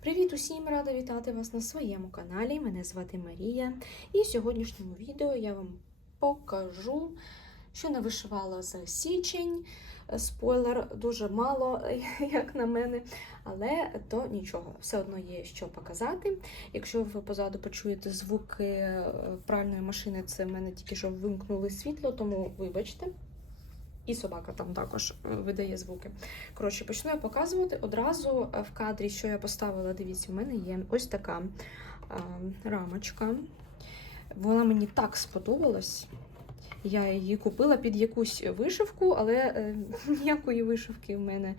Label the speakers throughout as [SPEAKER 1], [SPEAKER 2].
[SPEAKER 1] Привіт усім! Рада вітати вас на своєму каналі. Мене звати Марія. І в сьогоднішньому відео я вам покажу, що не вишивала за січень. Спойлер дуже мало, як на мене, але то нічого, все одно є що показати. Якщо ви позаду почуєте звуки е, пральної машини, це в мене тільки що вимкнули світло, тому вибачте. І собака там також е, видає звуки. Коротше, почну я показувати одразу е, в кадрі, що я поставила. Дивіться, у мене є ось така а, рамочка. Вона мені так сподобалась. Я її купила під якусь вишивку, але е, ніякої вишивки в мене е,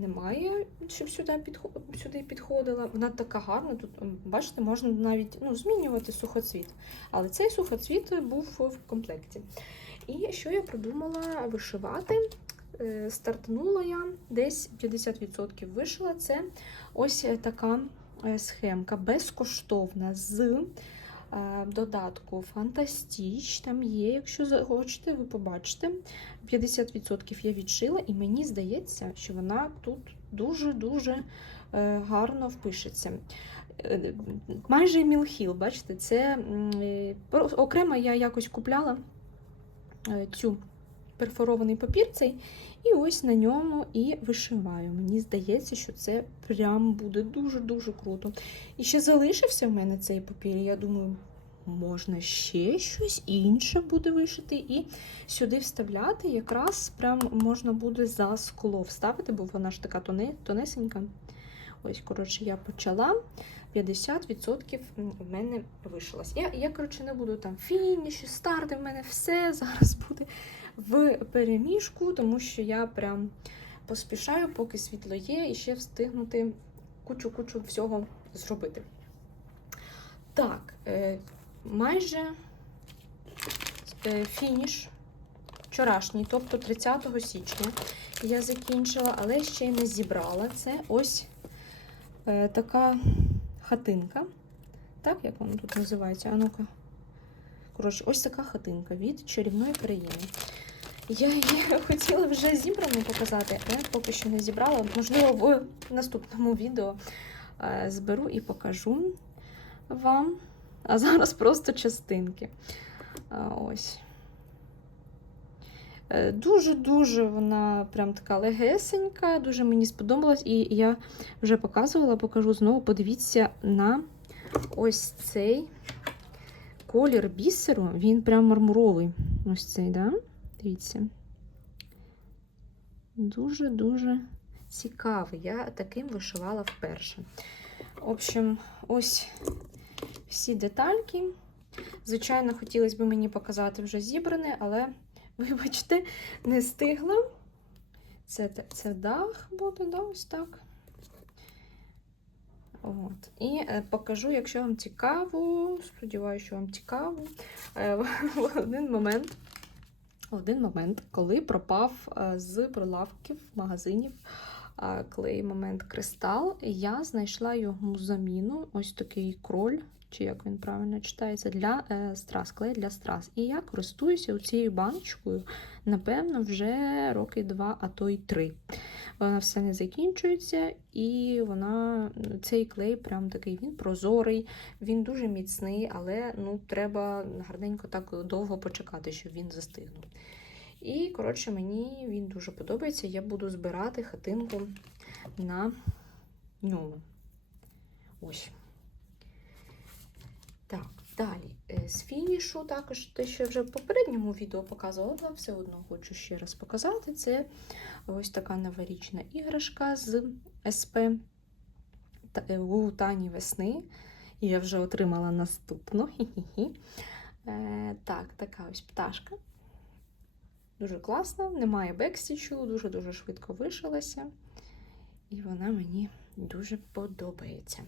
[SPEAKER 1] немає, щоб сюди, підхо- сюди підходила. Вона така гарна. Тут, бачите, можна навіть ну, змінювати сухоцвіт. Але цей сухоцвіт був в комплекті. І що я придумала вишивати? Е, Стартанула я десь 50% вишила. Це ось така е, схемка безкоштовна з е, додатку Фантастіч. Там є, якщо захочете, ви побачите. 50% я відшила, і мені здається, що вона тут дуже-дуже е, гарно впишеться. Е, Майже мілхіл, бачите, це е, окремо я якось купляла е, цю перфорований папір цей, і ось на ньому і вишиваю. Мені здається, що це прям буде дуже-дуже круто. І ще залишився в мене цей папір. Я думаю, можна ще щось інше буде вишити, і сюди вставляти якраз прям можна буде за скло вставити, бо вона ж така тонесенька. Ось, коротше, я почала. 50% в мене вишилось. Я, я, коротше, не буду там фініші, старти, в мене все зараз буде в переміжку, тому що я прям поспішаю, поки світло є, і ще встигнути кучу-кучу всього зробити. Так, е, майже е, фініш вчорашній, тобто 30 січня я закінчила, але ще й не зібрала. Це ось е, така хатинка. Так, як вона тут називається? А ну-ка. Коротше, ось така хатинка від чарівної країни. Я її хотіла вже зібрану показати, але поки що не зібрала. Можливо, в наступному відео е, зберу і покажу вам. А зараз просто частинки. Ось. Е, Дуже-дуже вона прям така легесенька, дуже мені сподобалась, і я вже показувала, покажу знову. Подивіться на ось цей колір бісеру, він прям мармуровий. Ось цей, да? Дивіться. Дуже-дуже цікавий. Я таким вишивала вперше. В общем, ось всі детальки. Звичайно, хотілося б мені показати вже зібране, але, вибачте, не встигла. Це, це дах буде, да, ось так. От. І е, покажу, якщо вам цікаво, сподіваюся, що вам цікаво. Е, в один момент, один момент, коли пропав е, з прилавків магазинів клей момент кристал, я знайшла його заміну, ось такий кроль, чи як він правильно читається, для е, страз, клей для страз. І я користуюся цією баночкою, напевно, вже роки два, а то й три. Вона все не закінчується, і вона цей клей прям такий він прозорий, він дуже міцний, але ну, треба гарненько так довго почекати, щоб він застигнув. І, коротше, мені він дуже подобається. Я буду збирати хатинку на ньому. Ось. Так, далі. Е, З фінішу, також те, що я вже в попередньому відео показувала, все одно хочу ще раз показати. Це ось така новорічна іграшка з СП е, у Тані весни. Я вже отримала наступну. Е, так, така ось пташка. Дуже класна, немає бекстічу, дуже-дуже швидко вишилася. І вона мені дуже подобається.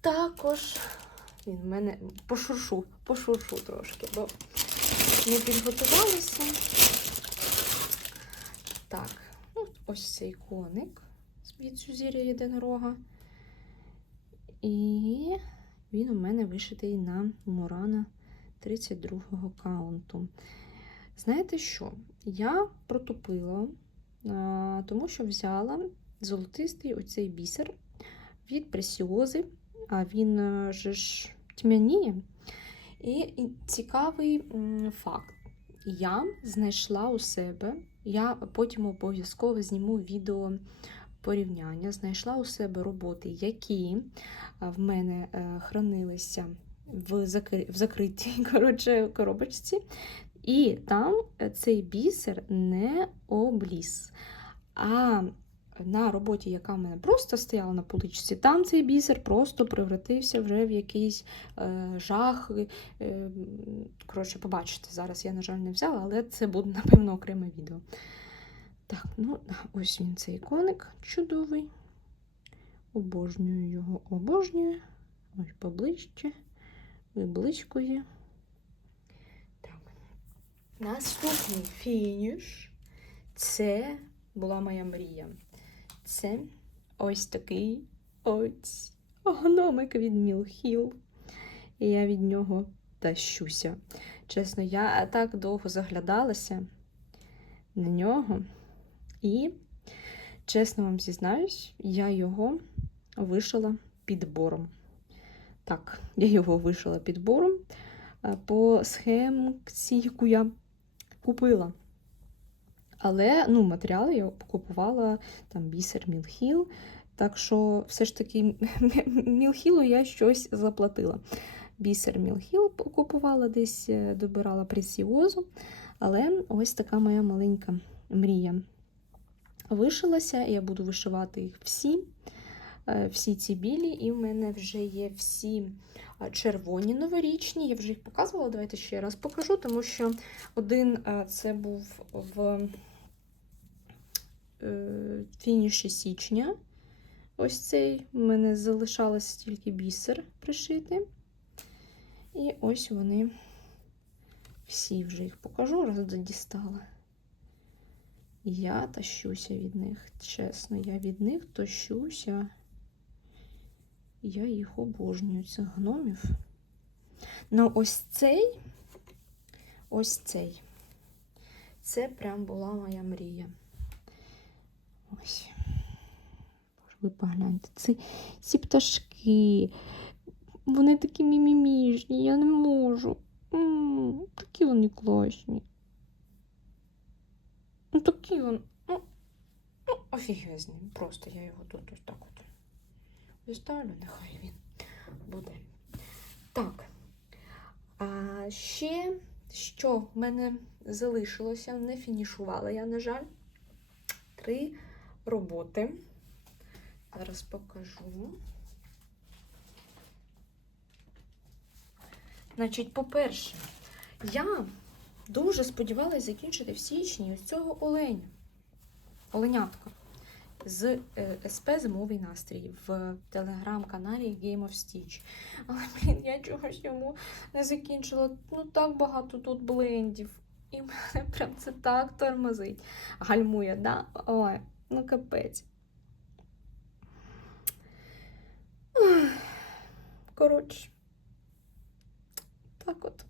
[SPEAKER 1] Також він в мене пошуршу, пошуршу трошки, бо не підготувалася. Так, ну, ось цей коник від Сузір'я єдинорога. І він у мене вишитий на Мурана 32-го каунту. Знаєте що? Я протупила, а, тому що взяла золотистий оцей бісер від пресіози, а він е, же ж тьмяніє. І цікавий факт. Я знайшла у себе, я потім обов'язково зніму відео порівняння, знайшла у себе роботи, які в мене е, хранилися в закритій коротше, коробочці. І там е, цей бісер не обліз. А на роботі, яка в мене просто стояла на поличці, там цей бісер просто превратився вже в якийсь е, жах. Е, коротше, побачите, зараз я, на жаль, не взяла, але це буде, напевно, окреме відео. Так, ну ось він цей коник чудовий. Обожнюю його, обожнюю. Ось поближче, вибличкує. Наступний фініш. Це була моя мрія. Це ось такий ось гномик від Мілхіл. І я від нього тащуся. Чесно, я так довго заглядалася на нього. І, чесно вам зізнаюсь, я його вишила підбором. Так, я його вишила підбором е, по схемці, яку я купила. Але ну, матеріали я купувала там бісер Мілхіл. Так що все ж таки Мілхілу я щось заплатила. Бісер Мілхіл купувала десь, е, добирала пресіозу. Але ось така моя маленька мрія. Вишилася, я буду вишивати їх всі, всі ці білі, і в мене вже є всі е, червоні новорічні. Я вже їх показувала. Давайте ще раз покажу, тому що один е, це був в е, фініші січня. Ось цей в мене залишалось тільки бісер пришити. І ось вони всі вже їх покажу, раз дістала. Я тащуся від них, чесно, я від них тащуся. Я їх обожнюю, цих гномів. Ну, ось цей, ось цей. Це прям була моя мрія. Ось. Ви погляньте. Ці, ці пташки. Вони такі мімімішні, я не можу. М, Такі вони класні. Ну, такі вони. Ну, ну, офігезні. Просто я його тут ось так от виставлю, нехай він буде. Так. А ще, що в мене залишилося, не фінішувала я, на жаль, три роботи. Зараз покажу. Значить, по-перше, я дуже сподівалася закінчити в січні ось цього оленя. Оленятка з е, СП Зимовий настрій в телеграм-каналі Game of Stitch. Але, блін, я чогось йому не закінчила. Ну, так багато тут блендів. І мене прям це так тормозить. Гальмує, да? Ой, ну капець. Коротше. Так от.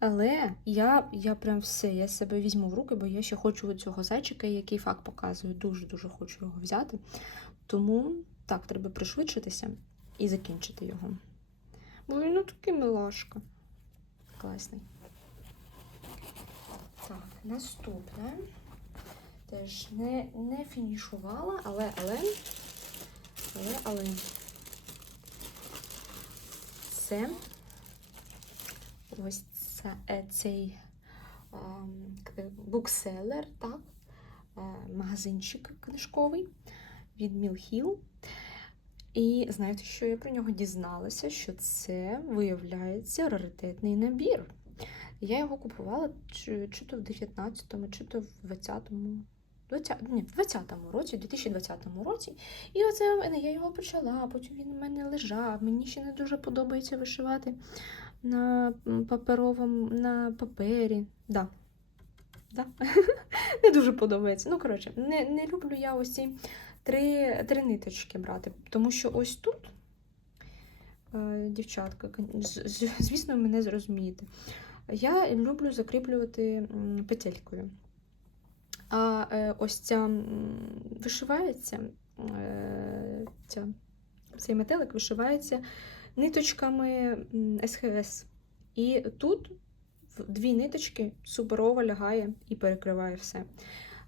[SPEAKER 1] Але я я прям все, я себе візьму в руки, бо я ще хочу цього зайчика, який факт показує. Дуже-дуже хочу його взяти. Тому так, треба пришвидшитися і закінчити його. Бо він ну такий милашка. Класний. Так, наступне. Теж не, не фінішувала, але, але, але, але. Це ось цей ем, букселер, так, е, магазинчик книжковий від Мілхіл. І знаєте, що я про нього дізналася? Що це виявляється раритетний набір. Я його купувала чи, чи то в 19-му, чи то в 20-му. 20, ні, в 20-му році, в 2020 році. І оце я його почала, потім він у мене лежав. Мені ще не дуже подобається вишивати на паперовому, на папері. Да. Да. не дуже подобається. Ну, коротше, не, не люблю я ось ці три, три ниточки брати, тому що ось тут, е, дівчатка, звісно, мене зрозумієте. Я люблю закріплювати петелькою. А е, ось ця вишивається е, ця цей метелик вишивається ниточками СХС. І тут дві ниточки суперово лягає і перекриває все.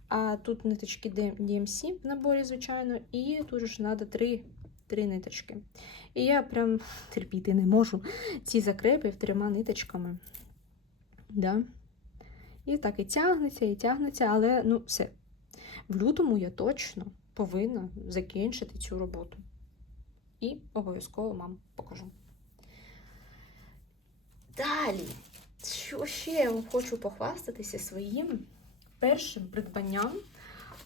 [SPEAKER 1] А тут ниточки DMC в наборі, звичайно, і тут ж треба три, три ниточки. І я прям терпіти не можу ці закрепи трьома ниточками. Да. І так і тягнеться, і тягнеться, але ну все. В лютому я точно повинна закінчити цю роботу. І обов'язково вам покажу. Далі, що ще я вам хочу похвастатися своїм першим придбанням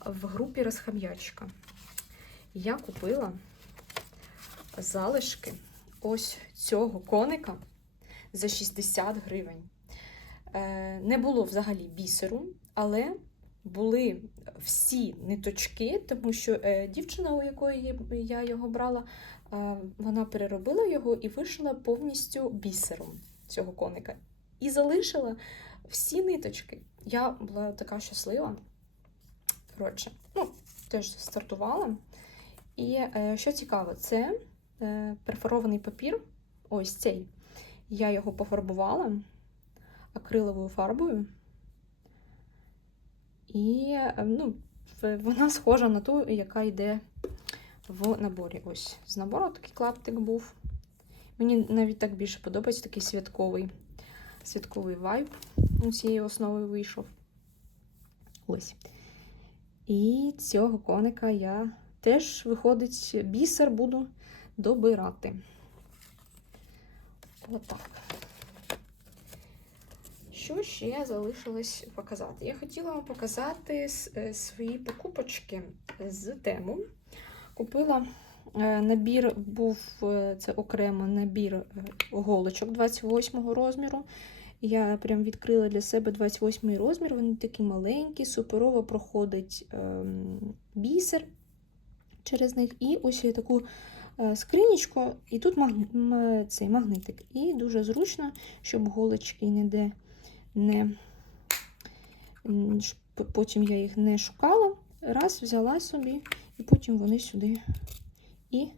[SPEAKER 1] в групі розхам'ячка. Я купила залишки ось цього коника за 60 гривень. Е, Не було взагалі бісеру, але були всі ниточки, тому що е, дівчина, у якої я його брала, вона переробила його і вишила повністю бісером цього коника. І залишила всі ниточки. Я була така щаслива. Коротше, ну, теж стартувала. І е, що цікаво, це е, перфорований папір. Ось цей. Я його пофарбувала акриловою фарбою. І е, ну, вона схожа на ту, яка йде в наборі. Ось з набору такий клаптик був. Мені навіть так більше подобається такий святковий, святковий вайб у цієї основи вийшов. Ось. І цього коника я теж, виходить, бісер буду добирати. Отак. Що ще залишилось показати? Я хотіла вам показати е, свої покупочки з тему. Купила е, набір, був е, це окремо набір е, голочок 28 розміру. Я прям відкрила для себе 28 розмір. Вони такі маленькі, суперово проходить ем, бісер через них. І ось я таку скринічку, і тут цей магнитик. І дуже зручно, щоб голочки ніде не потім я їх не шукала. Раз взяла собі, і потім вони сюди і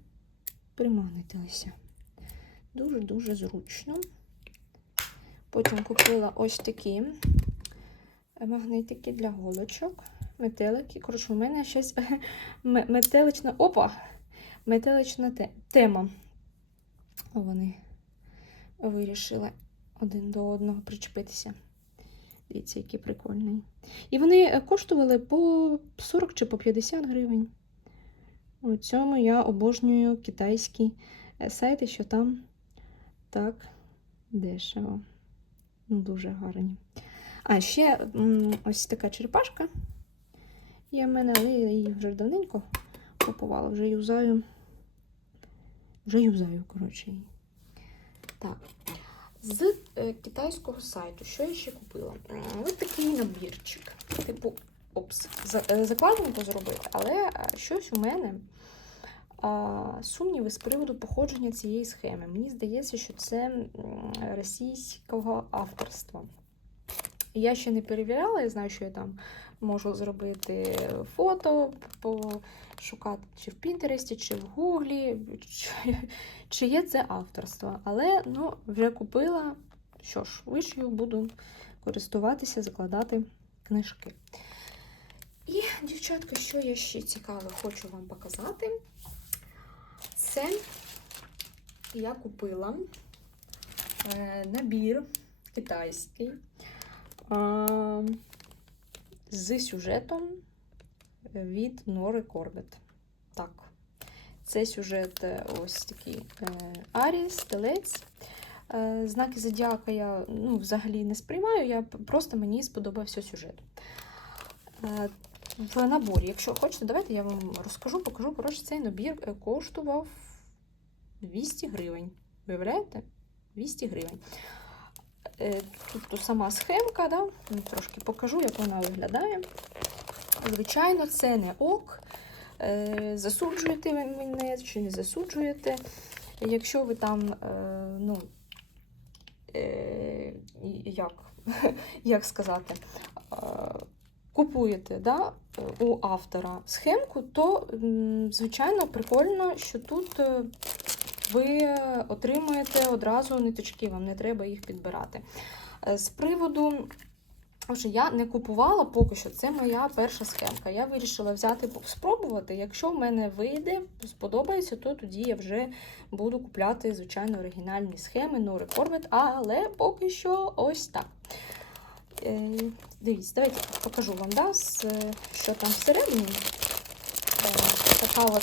[SPEAKER 1] примагнитилися. Дуже-дуже зручно. Потім купила ось такі магнитики для голочок, метелики. Коротше, у мене щось метелична. Опа! Метелична те- тема. Вони вирішили один до одного причепитися. Дивіться, який прикольний. І вони коштували по 40 чи по 50 гривень. У цьому я обожнюю китайські е, сайти, що там так дешево. Ну, дуже гарні. А ще ось така черепашка. Є в мене, але я її вже давненько купувала, вже юзаю. Вже юзаю, коротше. її. Так. З е, китайського сайту, що я ще купила? М, Ось такий набірчик. Типу, опс, е, закладинку зробити, але е, щось у мене сумніви з приводу походження цієї схеми. Мені здається, що це російського авторства. Я ще не перевіряла, я знаю, що я там можу зробити фото, пошукати чи в Пінтересті, чи в Гуглі, чи, чи є це авторство. Але ну, вже купила. Що ж, вишию, буду користуватися, закладати книжки. І, дівчатка, що я ще цікаве хочу вам показати. Це я купила е, набір китайський з сюжетом від Нори Корбет. Так, це сюжет е, ось такий е, Аріс, Телець. Е, Знаки Зодіака я ну, взагалі не сприймаю, я просто мені сподобався сюжет. В наборі, якщо хочете, давайте я вам розкажу, покажу. Коротше, цей набір е, коштував 200 гривень. Виявляєте? 200 гривень. Е, Тут сама схемка, да? Ну, трошки покажу, як вона виглядає. Звичайно, це не ок. Е, Засуджуєте ви мене чи не засуджуєте. Якщо ви там, ну, як, як сказати, купуєте да, у автора схемку, то, звичайно, прикольно, що тут е, ви отримуєте одразу ниточки, вам не треба їх підбирати. Е, З приводу, що я не купувала поки що, це моя перша схемка. Я вирішила взяти спробувати. Якщо в мене вийде, сподобається, то тоді я вже буду купляти, звичайно, оригінальні схеми, no Recorbet, але поки що ось так. Е, Дивіться, давайте покажу вам, да, е, що там всередині. Е, Така от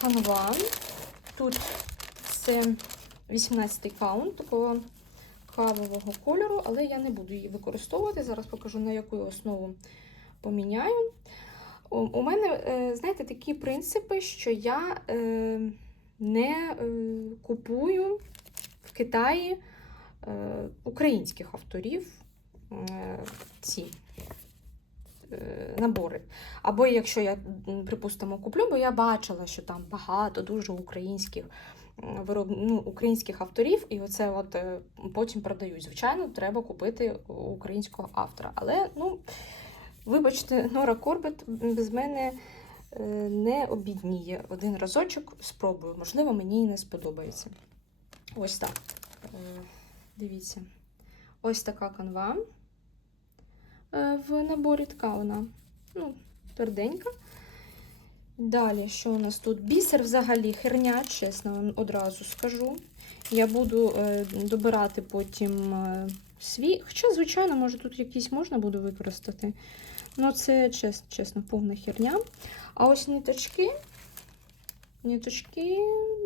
[SPEAKER 1] канва. Тут це 18-й каунт такого кавового кольору, але я не буду її використовувати. Зараз покажу, на яку основу поміняю. У, мене, знаєте, такі принципи, що я не купую в Китаї українських авторів е, ці е, набори. Або якщо я, припустимо, куплю, бо я бачила, що там багато дуже українських вироб... ну, українських авторів, і оце от е, потім продають. Звичайно, треба купити українського автора. Але, ну, вибачте, Нора Корбет без мене е, не обідніє. Один разочок спробую. Можливо, мені і не сподобається. Ось так. Дивіться. Ось така канва. Е, В наборі така вона ну, тверденька. Далі, що у нас тут? Бісер взагалі херня, чесно одразу скажу. Я буду е, добирати потім е, свій. Хоча, звичайно, може тут якісь можна буде використати. Ну, це чесно, чесно, повна херня. А ось ниточки. Ниточки,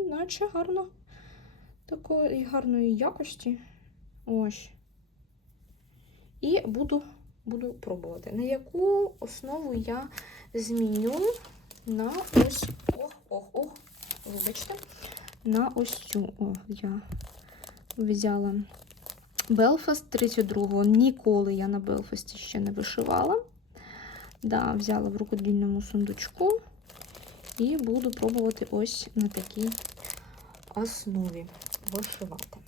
[SPEAKER 1] наче гарно. Такої гарної якості. Ось. І буду, буду пробувати. На яку основу я зміню на ось. Ох, ох, ох, вибачте. На ось цю. О, я взяла Белфаст 32-го. Ніколи я на Белфасті ще не вишивала. Да, взяла в рукодільному сундучку і буду пробувати ось на такій основі вишивати.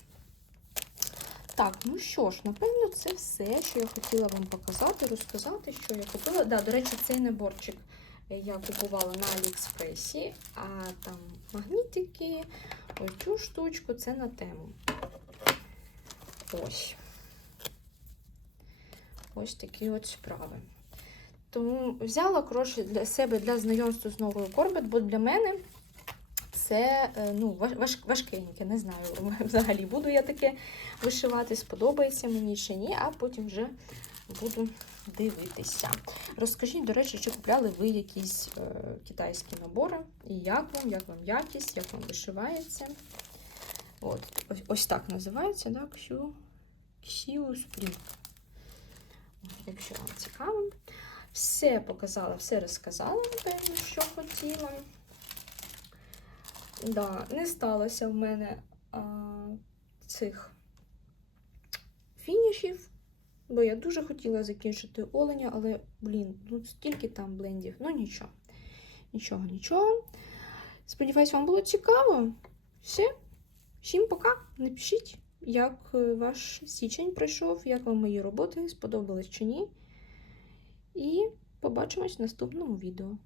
[SPEAKER 1] Так, ну що ж, напевно, це все, що я хотіла вам показати, розказати, що я купила. Да, до речі, цей наборчик я купувала на Аліекспресі, а там магнітики, ось цю штучку, це на тему. Ось. Ось такі от справи. Тому взяла коротше для себе для знайомства з новою Корбет, бо для мене це е, ну, важ, важкеньке, не знаю, взагалі буду я таке вишивати, сподобається мені чи ні, а потім вже буду дивитися. Розкажіть, до речі, чи купляли ви якісь е, китайські набори? І як вам, як вам якість, як вам вишивається? От, Ось, ось так називається, да? Ксю, Ксіу Spring. Якщо вам цікаво. Все показала, все розказала, напевно, що хотіла. Да, не сталося в мене а, цих фінішів, бо я дуже хотіла закінчити оленя, але, блін, ну стільки там блендів. Ну нічого. Нічого, нічого. Сподіваюсь, вам було цікаво. Все. Всім пока. Напишіть, як е, ваш січень пройшов, як вам мої роботи, сподобались чи ні. І побачимось в наступному відео.